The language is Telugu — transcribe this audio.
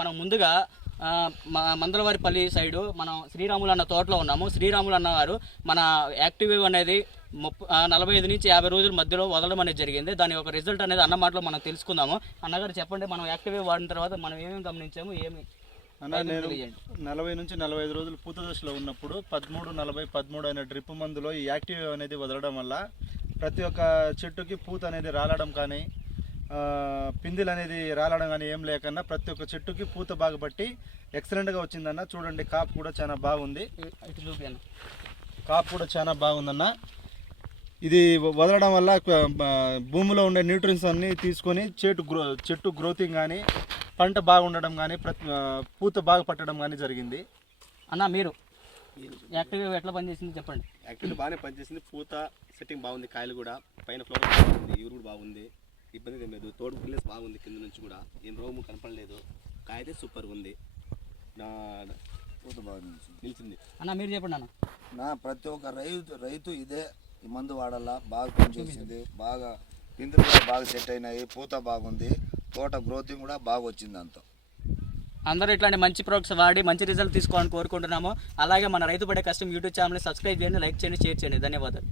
మనం ముందుగా మందలవారిపల్లి సైడు మనం శ్రీరాములు అన్న తోటలో ఉన్నాము. శ్రీరాములు అన్న గారు మన యాక్టివ్ అనేది ముప్ప నలభై ఐదు నుంచి యాభై రోజుల మధ్యలో వదలడం అనేది జరిగింది. దాని ఒక రిజల్ట్ అనేది అన్న మాటలో మనం తెలుసుకుందాము. అన్నగారు చెప్పండి మనం యాక్టివ్ వాడిన తర్వాత మనం ఏమేమి గమనించాము ఏమి అన్న నేను నలభై నుంచి నలభై ఐదు రోజులు పూత దశలో ఉన్నప్పుడు పదమూడు నలభై పదమూడు అనే డ్రిప్ మందులో ఈ యాక్టివ్ అనేది వదలడం వల్ల ప్రతి ఒక్క చెట్టుకి పూత అనేది రాలడం కానీ పిందెలు అనేది రాలడం కానీ ఏం లేకన్నా ప్రతి ఒక్క చెట్టుకి పూత బాగా పట్టి ఎక్సలెంట్గా వచ్చిందన్న. చూడండి కాపు కూడా చాలా బాగుంది. కాపు కూడా చాలా బాగుందన్న. ఇది వదలడం వల్ల భూమిలో ఉండే న్యూట్రియన్స్ అన్ని తీసుకొని చెట్టు గ్రో చెట్టు గ్రోతింగ్ కానీ పంట బాగుండడం కానీ ప్రతి పూత బాగా పట్టడం కానీ జరిగింది. అన్న మీరు యాక్టివ్ ఎట్లా పనిచేసింది చెప్పండి. యాక్చువల్లీ బాగానే పనిచేసింది పూత సెట్టింగ్ బాగుంది కాయలు కూడా. పైన ఫ్లవర్ బాగుంది ఇగురు కూడా బాగుంది. ఇబ్బంది ఏం లేదు. తోడు పిల్లస్ బాగుంది కింద నుంచి కూడా. ఏం రోగము కనపడలేదు. కాయ అయితే సూపర్ ఉంది. నా పూత బాగా నిలిచింది. నిలిచింది. అన్న మీరు చెప్పండి అన్న. నా ప్రతి ఒక్క రైతు రైతు ఇదే ఈ మందు వాడాలా? బాగా పనిచేసింది బాగా పిందులు కూడా బాగా సెట్ అయినాయి. పూత బాగుంది. తోట గ్రోతింగ్ కూడా బాగా వచ్చింది అంతా. అందరూ ఇట్లాంటి మంచి ప్రొడక్ట్స్ వాడి మంచి రిజల్ట్ తీసుకోవాలని కోరుకుంటున్నాము. అలాగే మన రైతు పడే కష్టం యూట్యూబ్ ఛానల్ సబ్స్క్రైబ్ చేయండి లైక్ చేయండి షేర్ చేయండి. ధన్యవాదాలు.